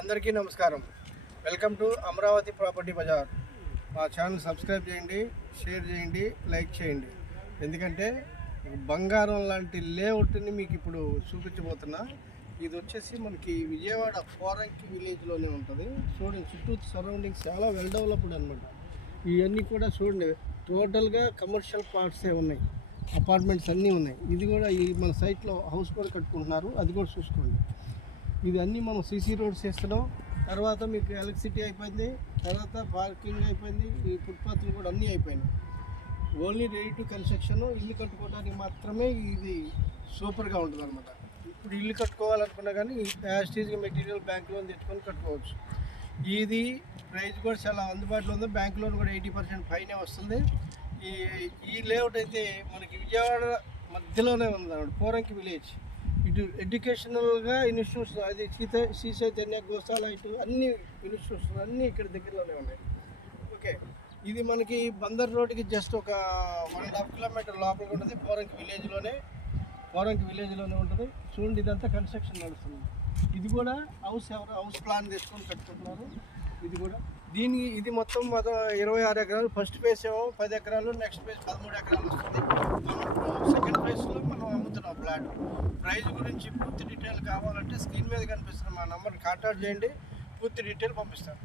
అందరికీ నమస్కారం. Welcome to Amaravati property bazaar. మా ఛానల్ సబ్స్క్రైబ్ చేయండి, షేర్ చేయండి, లైక్ చేయండి. ఎందుకంటే బంగారం లాంటి లేఅవుట్ని మీకు ఇప్పుడు చూపించబోతున్నా. ఇది వచ్చేసి మనకి విజయవాడ పోరంకి విలేజ్లోనే ఉంటుంది. చూడండి, చుట్టూ సరౌండింగ్స్ చాలా వెల్ డెవలప్డ్ అనమాట. ఇవన్నీ కూడా చూడండి, టోటల్గా కమర్షియల్ ప్లాట్సే ఉన్నాయి, అపార్ట్మెంట్స్ అన్నీ ఉన్నాయి. ఇది కూడా ఈ మన సైట్లో హౌస్ కూడా కట్టుకుంటున్నారు, అది కూడా చూసుకోండి. ఇది అన్నీ మనం సీసీ రోడ్స్ చేస్తున్నాం. తర్వాత మీకు ఎలక్ట్రిసిటీ అయిపోయింది, తర్వాత పార్కింగ్ అయిపోయింది, ఈ ఫుట్పాత్లు కూడా అన్నీ అయిపోయినాయి. Only ready to construction. ఇల్లు కట్టుకోవడానికి మాత్రమే ఇది సూపర్గా ఉంటుంది అనమాట. ఇప్పుడు ఇల్లు కట్టుకోవాలనుకున్నా కానీ యాస్టీజ్గా మెటీరియల్ బ్యాంక్ లోన్ తెచ్చుకొని కట్టుకోవచ్చు. ఇది ప్రైస్ కూడా చాలా అందుబాటులో ఉంది. బ్యాంక్ లోన్ కూడా 80% పైనే వస్తుంది. ఈ లేఅవుట్ అయితే మనకి విజయవాడ మధ్యలోనే ఉంది అన్నమాట, పోరంకి విలేజ్. ఇటు ఎడ్యుకేషనల్గా ఇన్స్టిట్యూట్స్, అది శ్రీ చైతన్య, గోశాల, ఇటు అన్ని ఇన్స్టిట్యూట్స్ అన్నీ ఇక్కడ దగ్గరలోనే ఉన్నాయి. ఓకే, ఇది మనకి బందర్ రోడ్కి జస్ట్ ఒక 1.5 కిలోమీటర్ లోపలికి ఉంటుంది. పోరంకి విలేజ్లోనే ఉంటుంది. చూడండి, ఇదంతా కన్స్ట్రక్షన్ నడుస్తుంది. ఇది కూడా హౌస్ ప్లాన్ తెచ్చుకొని కట్టుకుంటున్నారు. ఇది మొత్తం 26 ఎకరాలు. ఫస్ట్ ఫేజ్ ఏమో 10 ఎకరాలు, నెక్స్ట్ ఫేజ్ 13 ఎకరాలు వస్తుంది. సెకండ్ ఫేజ్లో మనం అమ్ముతున్నాం ప్లాట్. ప్రైస్ గురించి పూర్తి డీటెయిల్ కావాలంటే స్క్రీన్ మీద కనిపిస్తున్న మా నెంబర్ని కాంటాక్ట్ చేయండి, పూర్తి డీటెయిల్ పంపిస్తాను.